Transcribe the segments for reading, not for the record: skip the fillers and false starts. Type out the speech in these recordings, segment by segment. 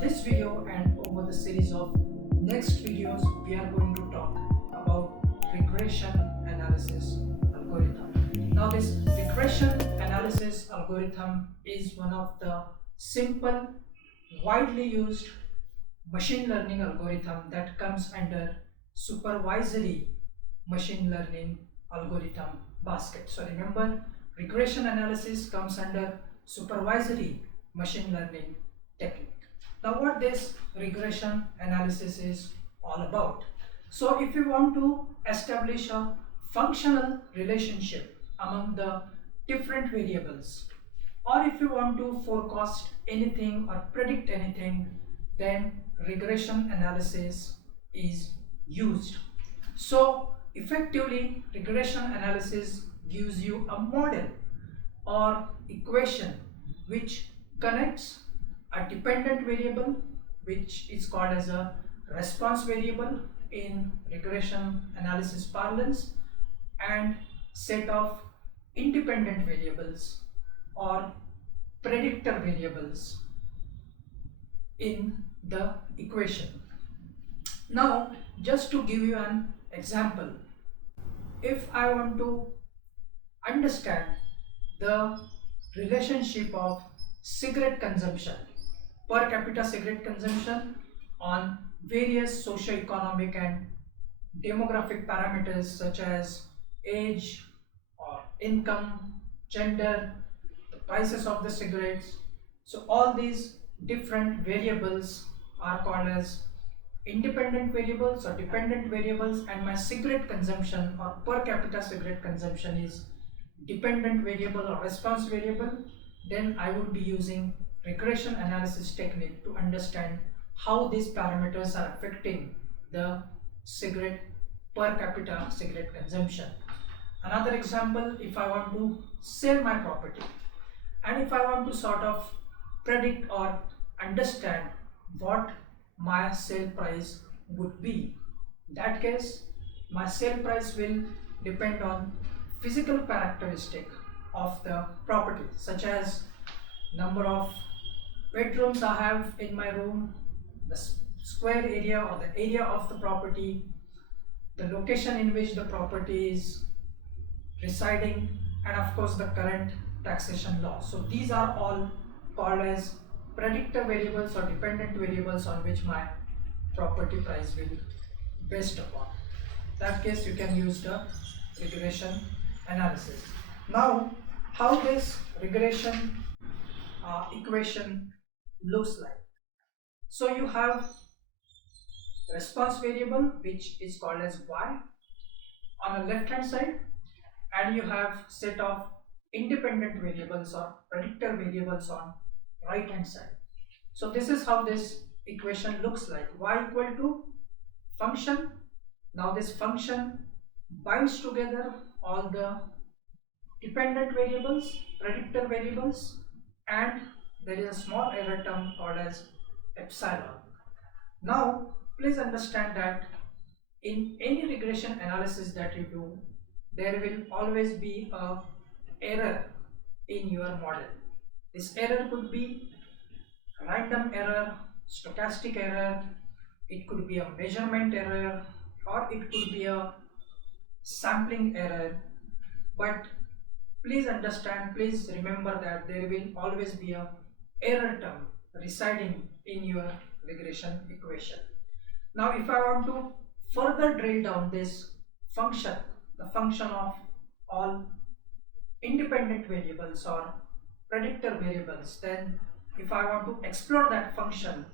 this video and over the series of next videos, we are going to talk about regression analysis algorithm. Now, this regression analysis algorithm is one of the simple, widely used machine learning algorithm that comes under supervisory machine learning algorithm basket. So remember, regression analysis comes under supervisory machine learning technique. Now what this regression analysis is all about. So if you want to establish a functional relationship among the different variables, or if you want to forecast anything or predict anything, then regression analysis is used. So effectively, regression analysis gives you a model or equation which connects a dependent variable, which is called as a response variable in regression analysis parlance, and set of independent variables or predictor variables in the equation. Now, just to give you an example, if I want to understand the relationship of cigarette consumption, per capita cigarette consumption, on various socio-economic and demographic parameters such as age or income, gender, the prices of the cigarettes. So all these different variables are called as independent variables or dependent variables, and my cigarette consumption or per capita cigarette consumption is dependent variable or response variable. Then I would be using regression analysis technique to understand how these parameters are affecting the cigarette per capita cigarette consumption. Another example, if I want to sell my property and if I want to sort of predict or understand what my sale price would be, in that case my sale price will depend on physical characteristic of the property, such as number of bedrooms I have in my room, the square area or the area of the property, the location in which the property is residing, and of course the current taxation law. So these are all called as predictor variables or dependent variables on which my property price will based upon. In that case you can use the regression analysis. Now, how this regression equation looks like. So you have response variable which is called as y on the left hand side, and you have set of independent variables or predictor variables on right hand side. So this is how this equation looks like. Y equal to function. Now this function binds together all the dependent variables, predictor variables, and there is a small error term called as epsilon. Now please understand that in any regression analysis that you do, there will always be a error in your model. This error could be random error, stochastic error, it could be a measurement error, or it could be a sampling error. But please understand, please remember that there will always be a error term residing in your regression equation. Now if I want to further drill down this function, the function of all independent variables or predictor variables, then if I want to explore that function,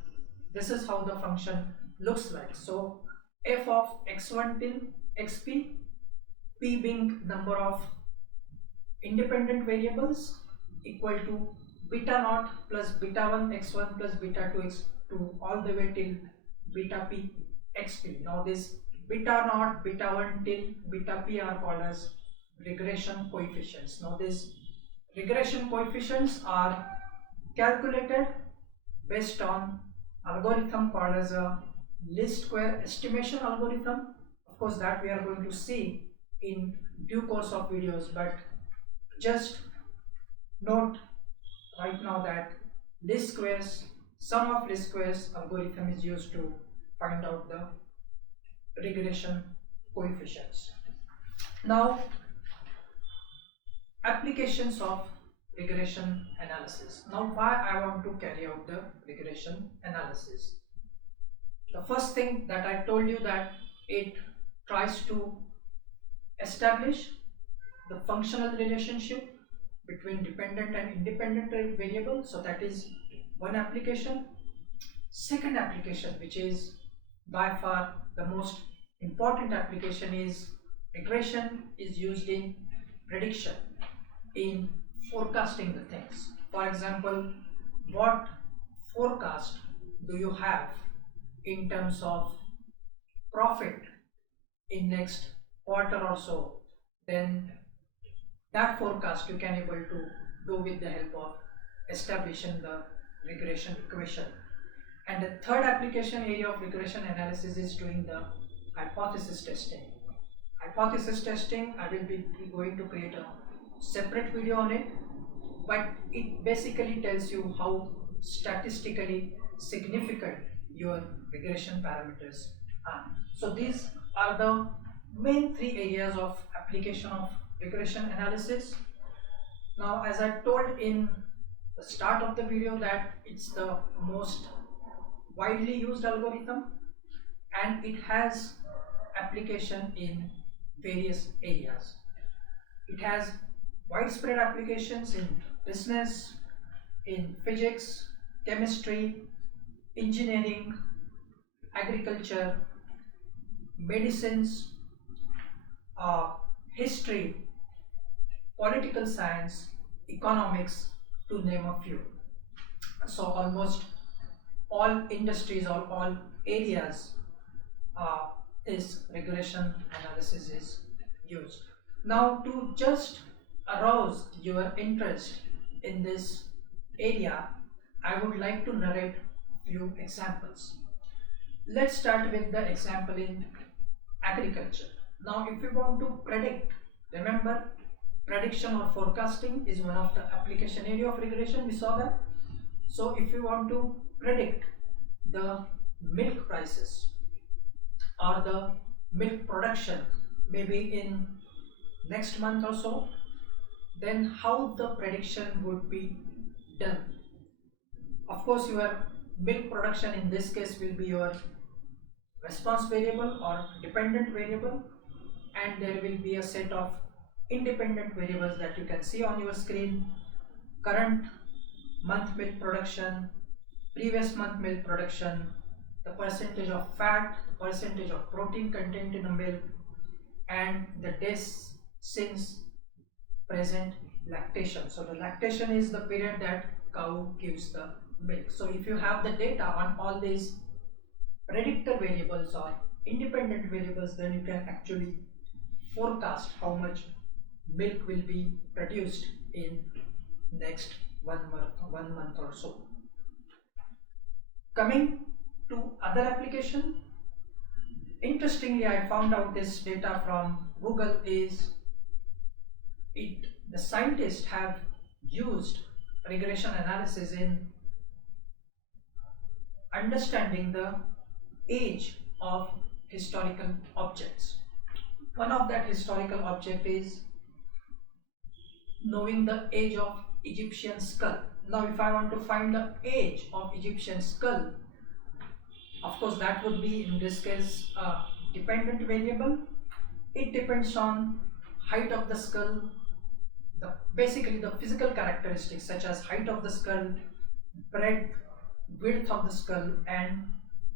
this is how the function looks like. So f of x1 till xp, p being number of independent variables, equal to beta naught plus beta 1 x1 plus beta 2 x2 all the way till beta p xp. Now this beta naught, beta 1 till beta p are called as regression coefficients. Now these regression coefficients are calculated based on algorithm called as a least square estimation algorithm. Of course that we are going to see in due course of videos, but just note right now that least squares sum of least squares algorithm is used to find out the regression coefficients. Now, applications of regression analysis. Now, why I want to carry out the regression analysis? The first thing that I told you, that it tries to establish the functional relationship between dependent and independent variables. So that is one application. Second application, which is by far the most important application, is regression is used in prediction, in forecasting the things. For example, what forecast do you have in terms of profit in next quarter or so? Then that forecast you can able to do with the help of establishing the regression equation. And the third application area of regression analysis is doing the hypothesis testing. Hypothesis testing, I will be going to create a separate video on it, but it basically tells you how statistically significant your regression parameters are. So these are the main three areas of application of regression analysis. Now, as I told in the start of the video, that it's the most widely used algorithm and it has application in various areas. It has widespread applications in business, in physics, chemistry, engineering, agriculture, medicines, history, political science, economics, to name a few. So almost all industries or all areas, this regression analysis is used. Now, to just arouse your interest in this area, I would like to narrate few examples. Let's start with the example in agriculture. Now, if you want to predict, remember, prediction or forecasting is one of the application area of regression, we saw that. So if you want to predict the milk prices or the milk production maybe in next month or so, then how the prediction would be done? Of course, your milk production in this case will be your response variable or dependent variable, and there will be a set of independent variables that you can see on your screen: current month milk production, previous month milk production, the percentage of fat, the percentage of protein content in the milk, and the days since present lactation. So the lactation is the period that cow gives the milk. So if you have the data on all these predictor variables or independent variables, then you can actually forecast how much milk will be produced in next 1 month or so. Coming to other application, interestingly, I found out this data from Google. The scientists have used regression analysis in understanding the age of historical objects. One of that historical object is knowing the age of Egyptian skull. Now, if I want to find the age of Egyptian skull, of course that would be in this case a dependent variable. It depends on height of the skull, basically the physical characteristics such as height of the skull, breadth, width of the skull, and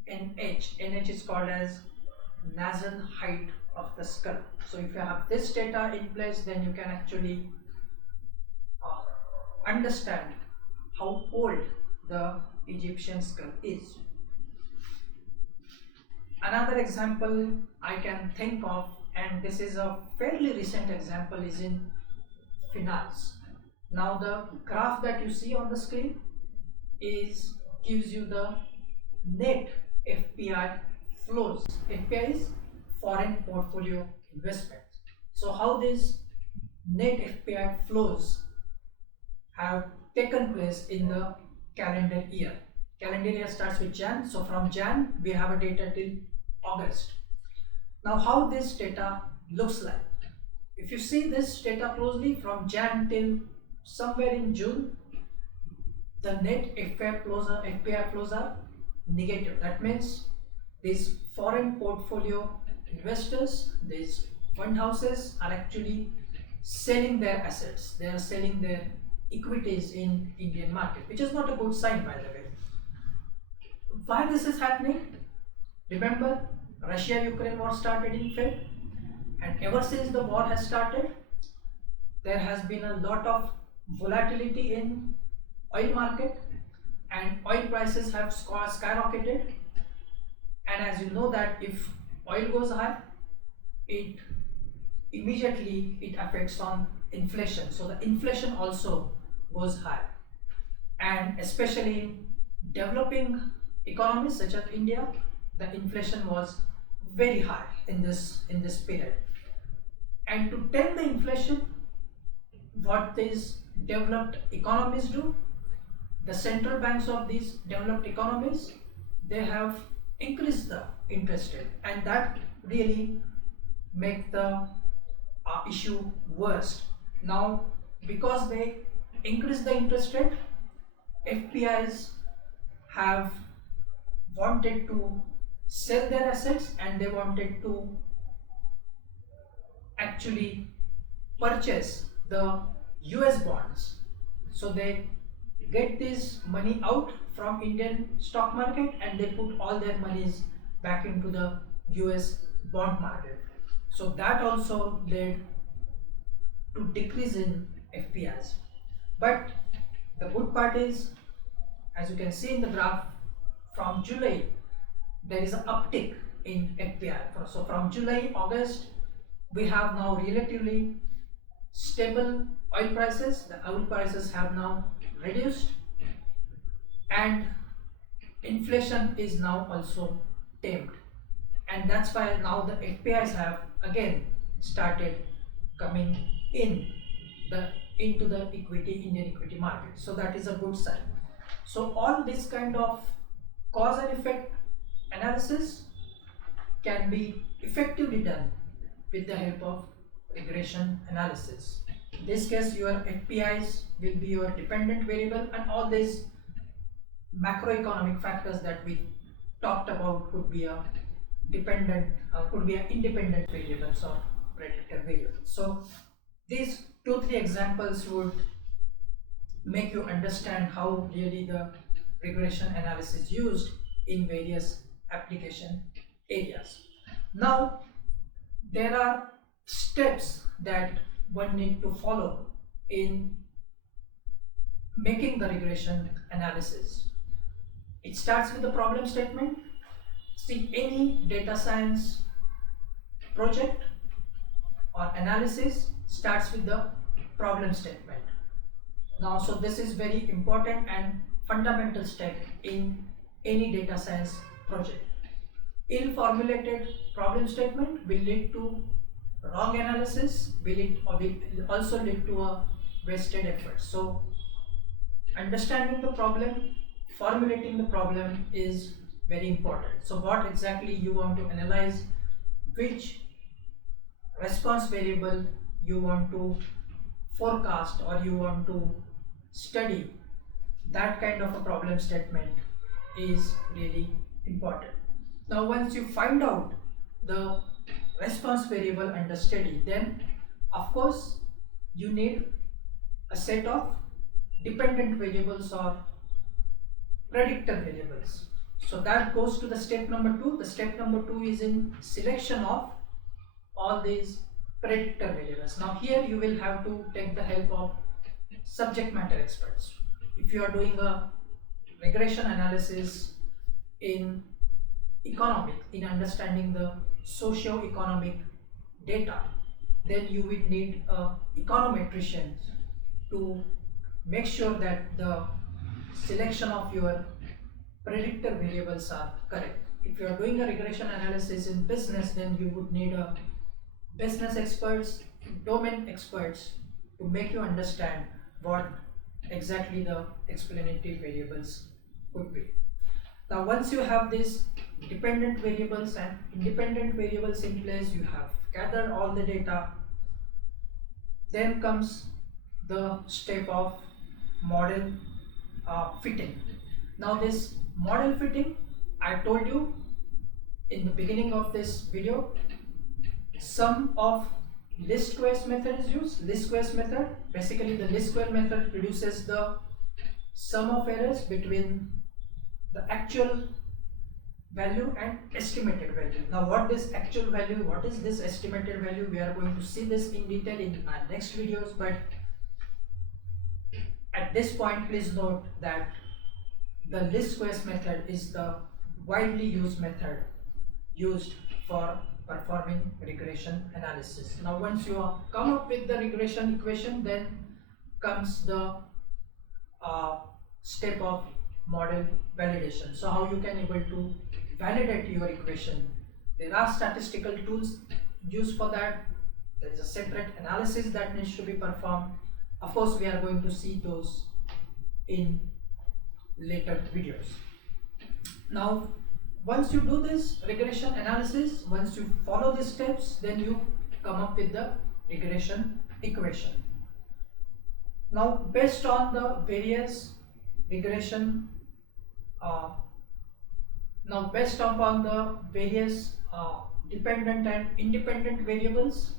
NH. NH is called as nasal height of the skull. So if you have this data in place, then you can actually understand how old the Egyptian skull is. Another example I can think of, and this is a fairly recent example, is in finance. Now the graph that you see on the screen gives you the net FPI flows. FPI is foreign portfolio investments. So how these net FPI flows have taken place in the calendar year. Calendar year starts with Jan. So from Jan, we have a data till August. Now, how this data looks like? If you see this data closely from Jan till somewhere in June, the net FPI flows are negative. That means these foreign portfolio investors, these fund houses are actually selling their assets. They are selling their equities in Indian market, which is not a good sign, by the way. Why this is happening? Remember, Russia-Ukraine war started in Feb, and ever since the war has started, there has been a lot of volatility in oil market, and oil prices have skyrocketed. And as you know that if oil goes high, it immediately it affects on inflation. So the inflation also goes high, and especially in developing economies such as India, the inflation was very high in this period. And to tame the inflation, what these developed economies do, the central banks of these developed economies, they have increased the interest rate, and that really make the issue worse. Now, because they increase the interest rate, FPIs have wanted to sell their assets, and they wanted to actually purchase the US bonds. So they get this money out from Indian stock market, and they put all their monies back into the US bond market. So that also led to decrease in FPIs. But the good part is, as you can see in the graph, from July there is an uptick in FPI. So from July, August, we have now relatively stable oil prices. The oil prices have now reduced, and inflation is now also tamed. And that's why now the FPIs have again started coming in into the Indian equity market. So that is a good sign. So all this kind of cause and effect analysis can be effectively done with the help of regression analysis. In this case, your FPIs will be your dependent variable, and all these macroeconomic factors that we talked about could be a dependent could be an independent variables or predictor variables. So these 2-3 examples would make you understand how really the regression analysis used in various application areas. Now, there are steps that one need to follow in making the regression analysis. It starts with the problem statement. See, any data science project or analysis starts with the problem statement. Now, so this is very important and fundamental step in any data science project. Ill formulated problem statement will lead to wrong analysis, will also lead to a wasted effort. So understanding the problem, formulating the problem is very important. So what exactly you want to analyze, which response variable you want to forecast or you want to study, that kind of a problem statement is really important. Now once you find out the response variable under study, then of course you need a set of dependent variables or predictor variables. So that goes to the step number 2. The step number 2 is in selection of all these predictor variables. Now here you will have to take the help of subject matter experts. If you are doing a regression analysis in in understanding the socio-economic data, then you will need a econometrician to make sure that the selection of your predictor variables are correct. If you are doing a regression analysis in business, then you would need a business experts, domain experts to make you understand what exactly the explanatory variables could be. Now once you have these dependent variables and independent variables in place, you have gathered all the data, then comes the step of model fitting. Now this model fitting, I told you in the beginning of this video, sum of least squares method is used. Least squares method, basically the least square method produces the sum of errors between the actual value and estimated value. Now what this actual value, what is this estimated value, we are going to see this in detail in my next videos, but at this point please note that the least squares method is the widely used method used for performing regression analysis. Now once you come up with the regression equation, then comes the step of model validation. So how you can able to validate your equation. There are statistical tools used for that. There is a separate analysis that needs to be performed. Of course, we are going to see those in later videos. Now, once you do this regression analysis, once you follow these steps, then you come up with the regression equation. Now, based on the various regression, based upon the various dependent and independent variables,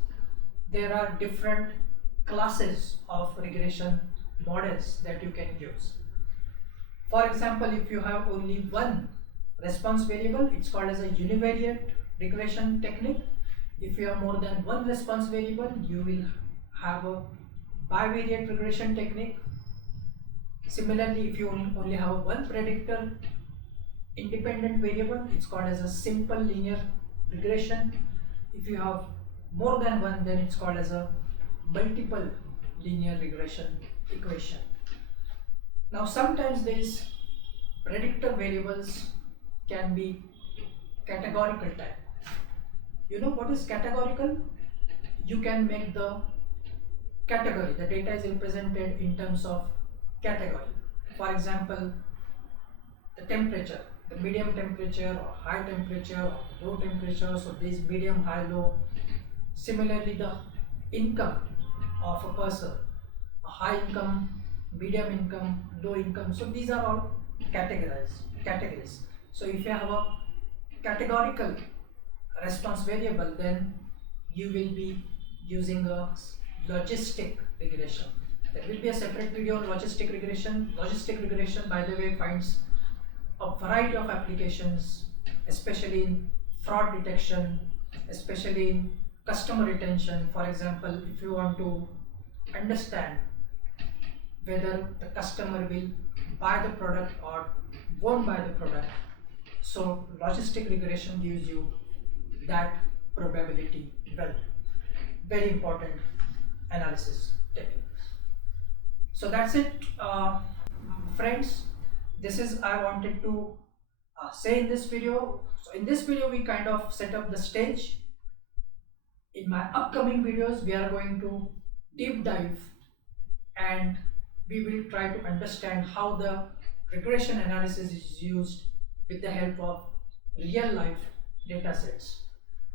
there are different classes of regression models that you can use. For example, if you have only one response variable, it's called as a univariate regression technique. If you have more than one response variable, you will have a bivariate regression technique. Similarly, if you only have one predictor independent variable, it's called as a simple linear regression. If you have more than one, then it's called as a multiple linear regression equation. Now sometimes these predictor variables can be categorical type. You know what is categorical? You can make the category, the data is represented in terms of category. For example, the temperature, the medium temperature or high temperature or low temperature, so this medium, high, low. Similarly, the income of a person, a high income, medium income, low income, so these are all categories. So if you have a categorical response variable, then you will be using a logistic regression. There will be a separate video on logistic regression. Logistic regression, by the way, finds a variety of applications, especially in fraud detection, especially in customer retention. For example, if you want to understand whether the customer will buy the product or won't buy the product, so logistic regression gives you that probability well. Very important analysis techniques. So that's it, friends. This is I wanted to say in this video. So in this video we kind of set up the stage. In my upcoming videos we are going to deep dive and we will try to understand how the regression analysis is used with the help of real life data sets.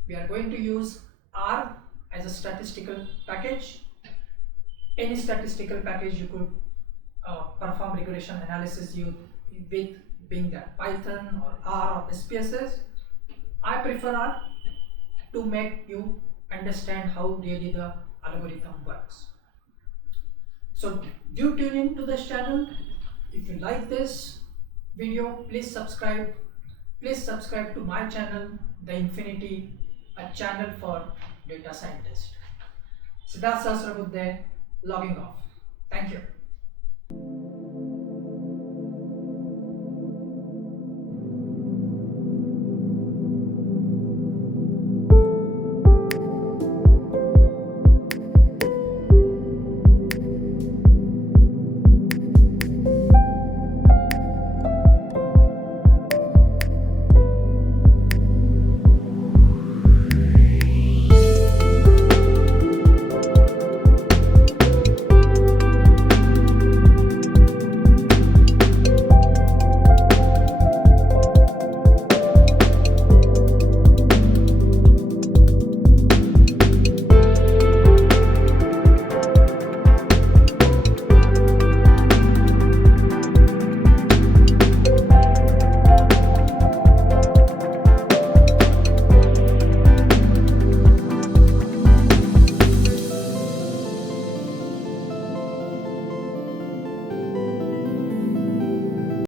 We are going to use R as a statistical package. Any statistical package you could perform regression analysis with, being that Python or R or SPSS. I prefer R to make you understand how really the algorithm works. So do tune in to this channel. If you like this video, please subscribe. Please subscribe to my channel, The Infinity, a channel for data scientists. Siddharth Sahasrabudhe, logging off. Thank you.